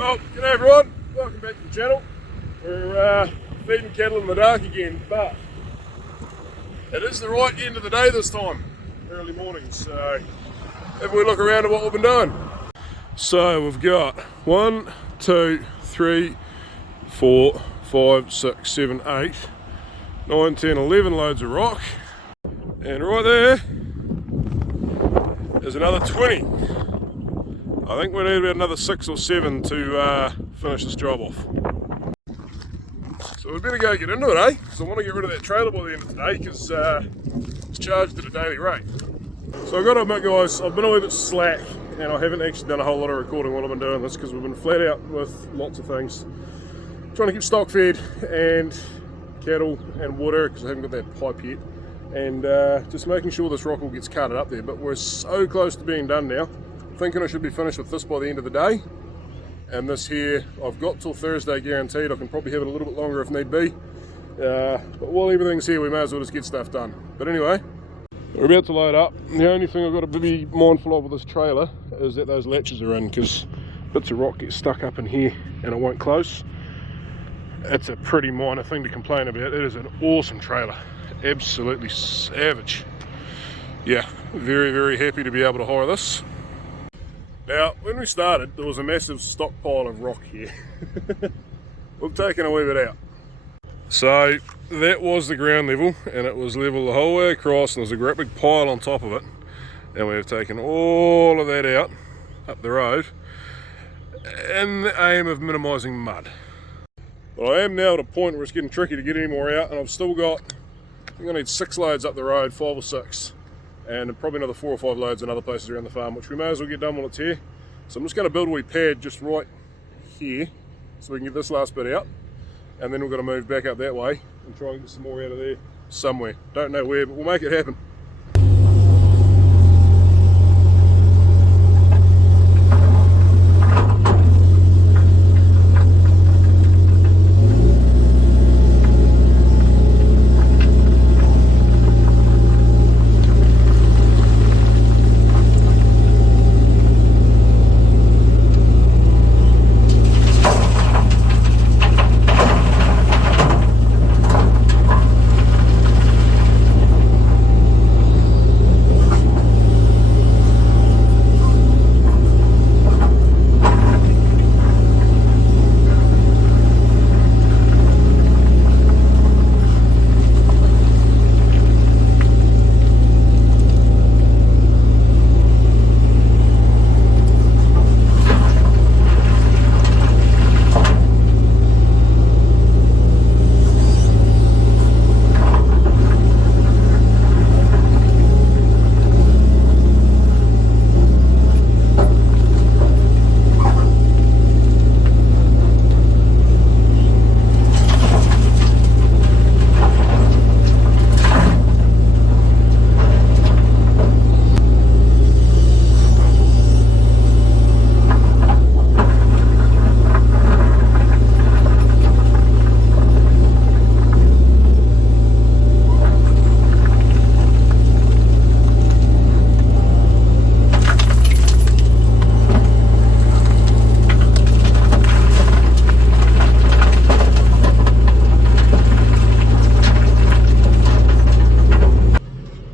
Well, g'day everyone, welcome back to the channel. We're feeding cattle in the dark again, but it is the right end of the day this time, early mornings, so if we look around at what we've been doing. So we've got 1, 2, 3, 4, 5, 6, 7, 8, 9, 10, 11 loads of rock, and right there is another 20. I think we need about another 6 or 7 to finish this job off. So we better go get into it, eh? Because I want to get rid of that trailer by the end of today because it's charged at a daily rate. So I've got to admit guys, I've been a little bit slack and I haven't actually done a whole lot of recording while I've been doing this because we've been flat out with lots of things. Trying to keep stock fed and cattle and water because I haven't got that pipe yet. And just making sure this rock all gets carted up there, but we're so close to being done now. Thinking I should be finished with this by the end of the day, and this here I've got till Thursday guaranteed. I can probably have it a little bit longer if need be, but while everything's here we may as well just get stuff done. But anyway, we're about to load up. The only thing I've got to be mindful of with this trailer is that those latches are in, because bits of rock get stuck up in here and it won't close. It's a pretty minor thing to complain about. It is an awesome trailer, absolutely savage. Yeah, very happy to be able to hire this. Now, when we started, there was a massive stockpile of rock here. We've taken a wee bit out. So, that was the ground level, and it was level the whole way across, and there's a great big pile on top of it. And we've taken all of that out, up the road, in the aim of minimising mud. But I am now at a point where it's getting tricky to get any more out, and I've still got, I think I need 6 loads up the road, 5 or 6. And probably another 4 or 5 loads in other places around the farm, which we may as well get done while it's here. So I'm just going to build a wee pad just right here so we can get this last bit out, and then we're going to move back up that way and try and get some more out of there somewhere. Don't know where, but we'll make it happen.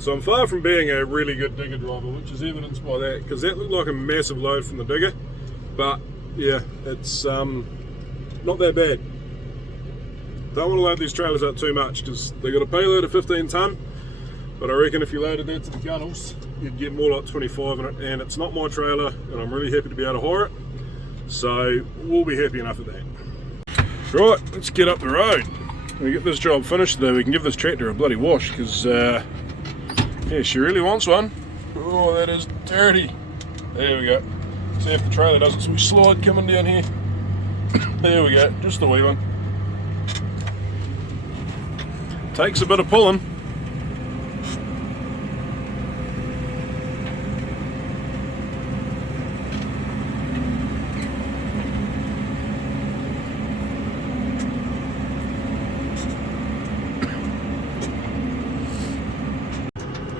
So I'm far from being a really good digger driver, which is evidenced by that, because that looked like a massive load from the digger, but yeah, it's not that bad. Don't want to load these trailers up too much because they got a payload of 15 tonne, but I reckon if you loaded that to the gunnels, you'd get more like 25 in it, and it's not my trailer, and I'm really happy to be able to hire it, so we'll be happy enough with that. Right, let's get up the road. When we get this job finished today, we can give this tractor a bloody wash, because yeah, she really wants one. Oh, that is dirty. There we go. See if the trailer doesn't. So we slide coming down here. There we go, just a wee one. Takes a bit of pulling.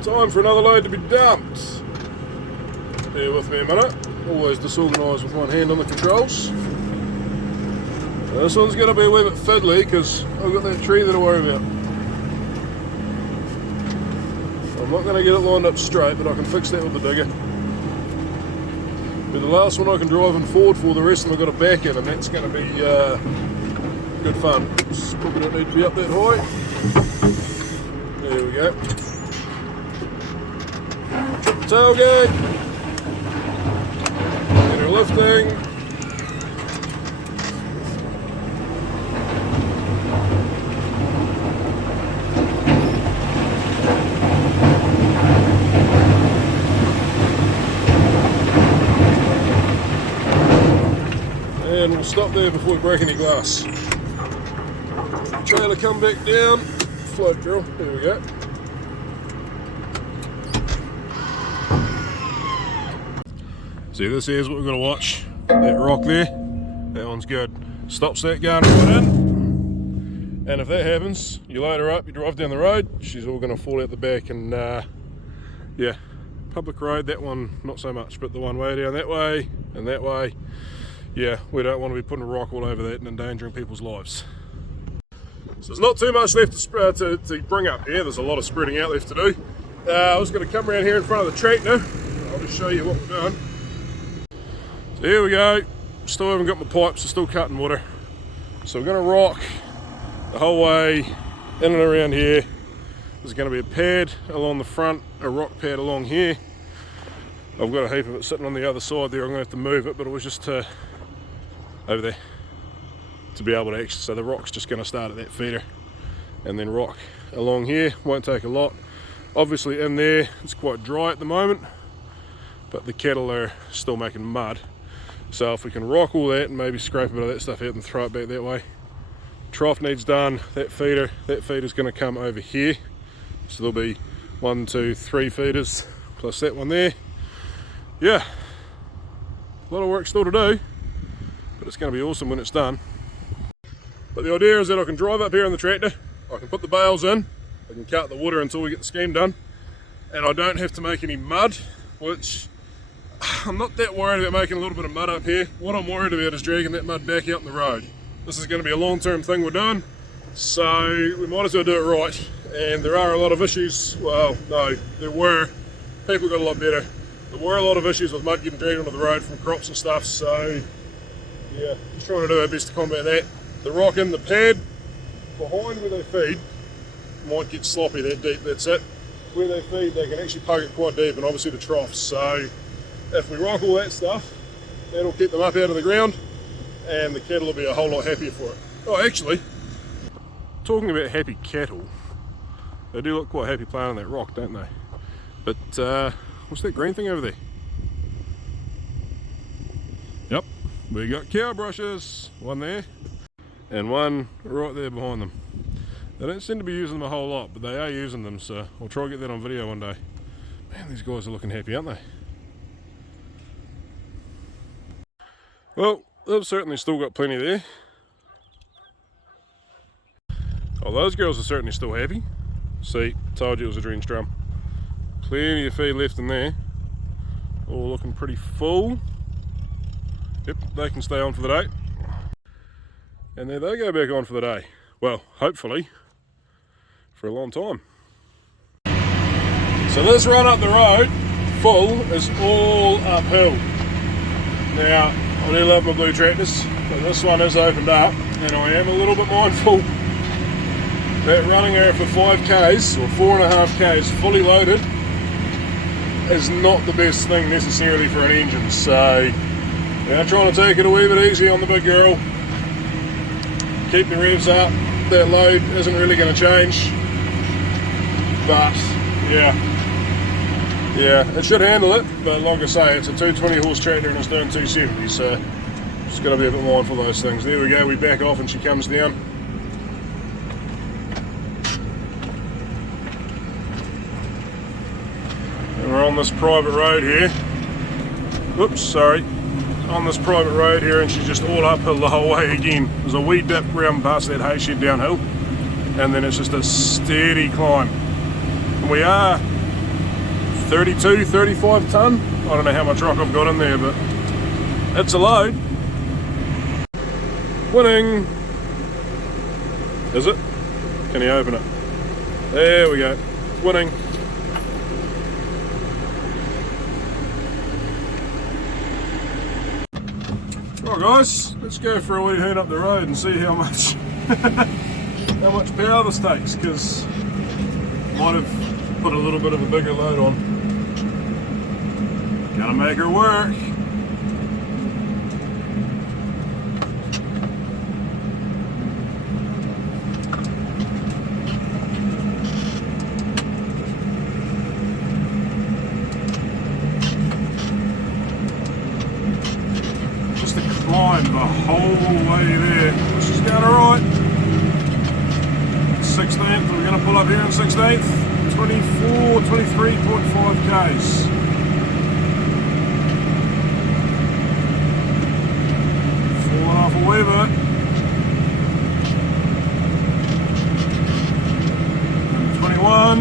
Time for another load to be dumped. Bear with me a minute. Always disorganised with one hand on the controls. This one's going to be a wee bit fiddly because I've got that tree that I worry about. I'm not going to get it lined up straight, but I can fix that with the digger. Be the last one I can drive in forward for, the rest of them I've got to back in, and that's going to be good fun. Oops, probably don't need to be up that high. There we go. Tailgate. Get her lifting. And we'll stop there before we break any glass. Trailer come back down, float drill, there we go. See, this here's what we're going to watch. That rock there, that one's good. Stops that going right in. And if that happens, you load her up, you drive down the road, she's all going to fall out the back. And yeah, public road, that one not so much, but the one way down that way and that way, yeah, we don't want to be putting a rock all over that and endangering people's lives. So there's not too much left to bring up here. There's a lot of spreading out left to do. I was going to come around here in front of the tractor. I'll just show you what we're doing. So here we go. Still haven't got my pipes, they're still cutting water. So we're going to rock the whole way in and around here. There's going to be a pad along the front, a rock pad along here. I've got a heap of it sitting on the other side there. I'm going to have to move it, but it was just to over there to be able to actually, so the rock's just going to start at that feeder and then rock along here. Won't take a lot. Obviously in there it's quite dry at the moment, but the cattle are still making mud, so if we can rock all that and maybe scrape a bit of that stuff out and throw it back that way. Trough needs done. That feeder's going to come over here, so there'll be 1, 2, 3 feeders plus that one there. Yeah, a lot of work still to do, but it's going to be awesome when it's done. But the idea is that I can drive up here on the tractor, I can put the bales in, I can cut the water until we get the scheme done, and I don't have to make any mud, which I'm not that worried about making a little bit of mud up here. What I'm worried about is dragging that mud back out in the road. This is going to be a long-term thing we're doing, so we might as well do it right. And there are a lot of issues, well, no, there were, people got a lot better. There were a lot of issues with mud getting dragged onto the road from crops and stuff, so yeah, just trying to do our best to combat that. The rock in the pad behind where they feed might get sloppy that deep, that's it. Where they feed, they can actually poke it quite deep, and obviously the troughs. So if we rock all that stuff, that'll keep them up out of the ground, and the cattle will be a whole lot happier for it. Oh, actually, talking about happy cattle, they do look quite happy playing on that rock, don't they? But what's that green thing over there? Yep, we got cow brushes, one there, and one right there behind them. They don't seem to be using them a whole lot, but they are using them, so I'll try to get that on video one day. Man, these guys are looking happy, aren't they? Well, they've certainly still got plenty there. Oh, those girls are certainly still happy. See, told you it was a drench drum. Plenty of feed left in there. All looking pretty full. Yep, they can stay on for the day. And there they go back on for the day. Well, hopefully, for a long time. So this run up the road, full, is all uphill. Now, I do love my blue tractors, but this one is opened up, and I am a little bit mindful that running her for 5Ks, or 4.5Ks, fully loaded, is not the best thing necessarily for an engine. So, now trying to take it a wee bit easy on the big girl, keep the revs up. That load isn't really going to change, but yeah, it should handle it. But like I say, it's a 220 horse tractor and it's doing 270, so just got to be a bit mindful of those things. There we go, we back off and she comes down. And we're on this private road here. Whoops, sorry. On this private road here, and she's just all uphill the whole way again. There's a wee dip round past that hay shed downhill, and then it's just a steady climb. And we are 32, 35 tonne. I don't know how much rock I've got in there, but it's a load. Winning! Is it? Can you open it? There we go. Winning. Alright guys, let's go for a wee hoon up the road and see how much how much power this takes, because might have put a little bit of a bigger load on. Gotta make her work. Climb the whole way there, which is going alright. 16th, we're going to pull up here on 16th, 24, 23.5 k's. Falling off a wee bit. 21.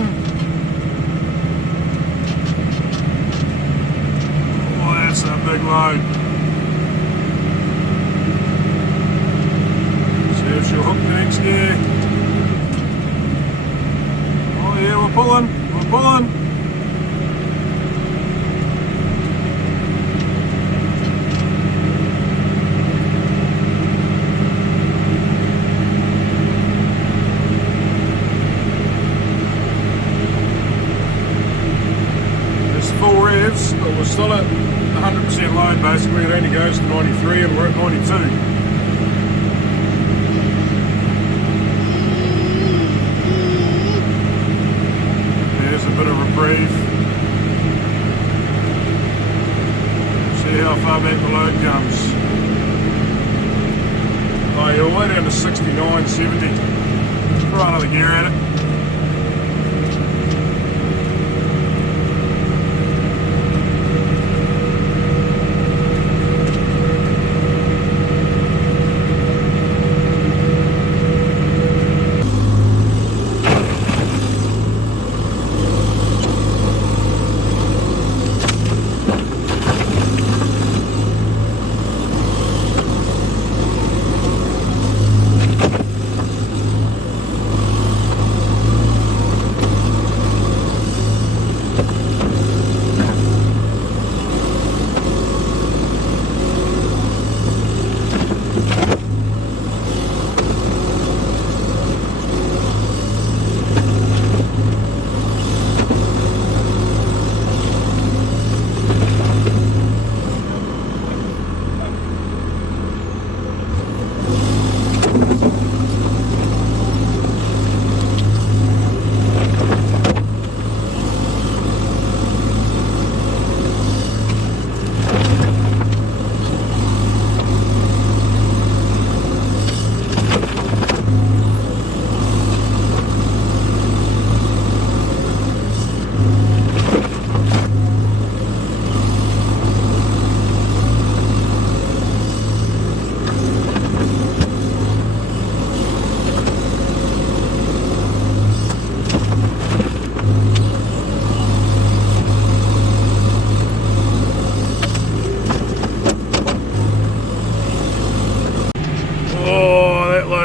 Oh, that's a big load. She'll hook the next gear. Oh yeah, we're pulling, we're pulling. It's full revs, but we're still at 100% load basically. It only goes to 93 and we're at 92. Bit of reprieve. See how far back the load comes. Oh, you're way down to 69, 70. Throw another gear at it.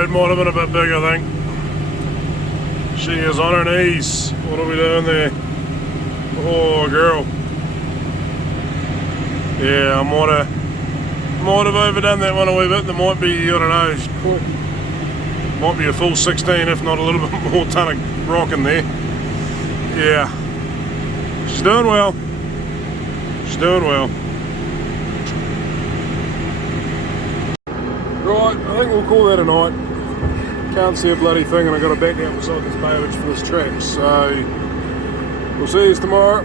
Might have been a bit big, I think. She is on her knees. What are we doing there? Oh, girl. Yeah, I might have overdone that one a wee bit. There might be, I don't know, might be a full 16, if not a little bit more ton of rock in there. Yeah. She's doing well. She's doing well. Right, I think we'll call that a night. Can't see a bloody thing and I've got to back out beside this bailage for this track, so we'll see you tomorrow.